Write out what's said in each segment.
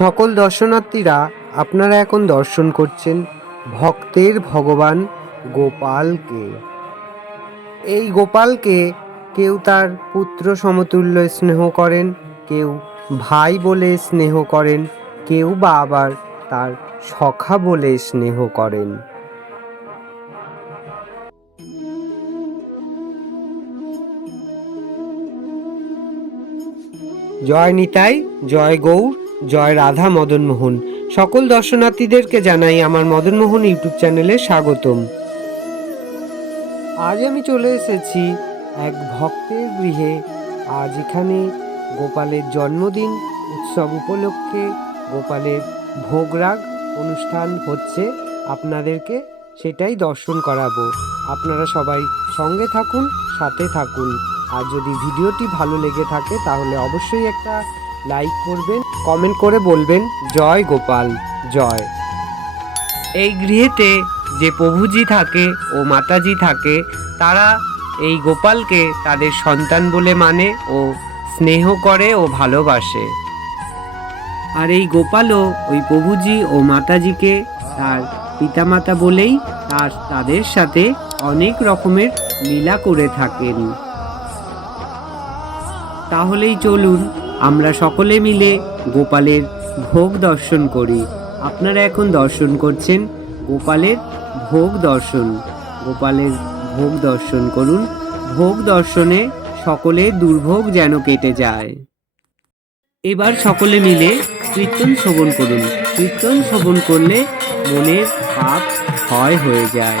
সকল দর্শনার্থীরা আপনারা এখন দর্শন করছেন ভক্তের ভগবান গোপালকে। এই গোপালকে কেউ তার পুত্র সমতুল্য স্নেহ করেন, কেউ ভাই বলে স্নেহ করেন, কেউ বা আবার তার সখা বলে স্নেহ করেন। জয় নিতাই, জয় গৌর। জয় রাধা মদন মোহন সকল দর্শনার্থীদেরকে জানাই আমার মদনমোহন ইউটিউব চ্যানেলে স্বাগতম। আজ আমি চলে এসেছি এক ভক্তের গৃহে। আজ এখানে গোপালের জন্মদিন। উৎসব উপলক্ষে গোপালের ভোগরাগ অনুষ্ঠান হচ্ছে। আপনাদেরকে সেটাই দর্শন করাবো। আপনারা সবাই সঙ্গে থাকুন, সাথে থাকুন। আর যদি ভিডিওটি ভালো লেগে থাকে, তাহলে অবশ্যই একটা লাইক করবেন কমেন্ট করে বলবেন, জয় গোপাল, জয়। এই গৃহেতে যে প্রভুজি থাকে ও মাতাজি থাকে, তারা এই গোপালকে তাদের সন্তান বলে মানে ও স্নেহ করে ও ভালোবাসে। আর এই গোপালও ওই প্রভুজি ও মাতাজিকে তার পিতামাতা বলেই তার, তাদের সাথে অনেক রকমের লীলা করে থাকেন। তাহলেই চলুন আমরা সকলে মিলে গোপালের ভোগ দর্শন করি। আপনারা এখন দর্শন করছেন গোপালের ভোগ দর্শন। গোপালের ভোগ দর্শন করুন। ভোগ দর্শনে সকলে দুর্ভোগ যেন কেটে যায়। এবার সকলে মিলে কীর্তন শ্রবণ করুন। কীর্তন শ্রবণ করলে মনের পাপ ক্ষয় হয়ে যায়।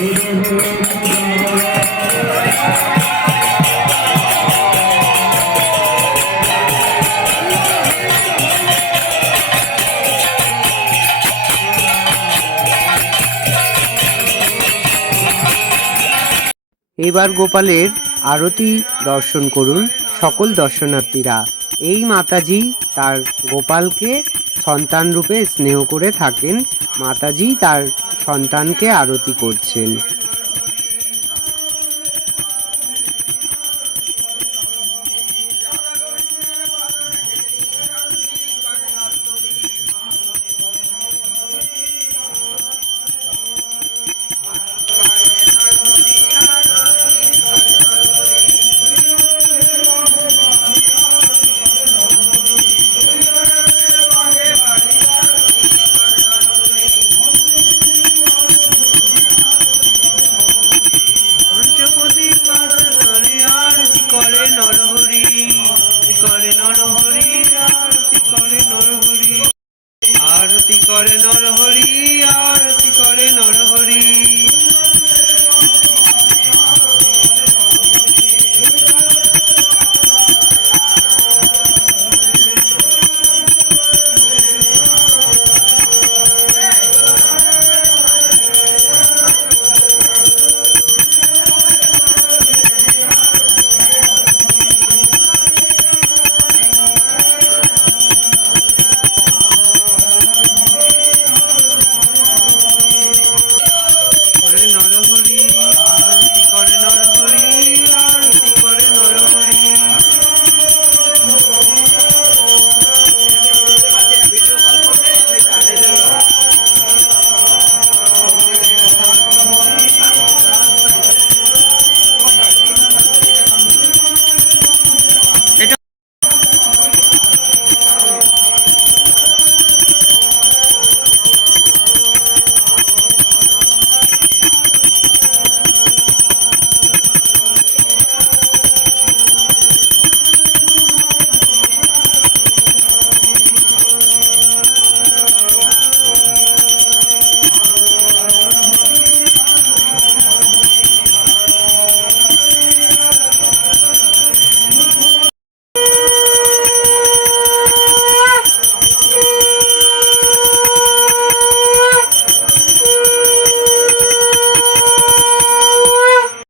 এবার গোপালের আরতি দর্শন করুন সকল দর্শনার্থীরা। এই মাতাজি তার গোপালকে সন্তান রূপে স্নেহ করে থাকেন। মাতাজি তার সন্তানকে আরতি করছেন। নরহরি আরতি করে নরহরি। আরতি করে নর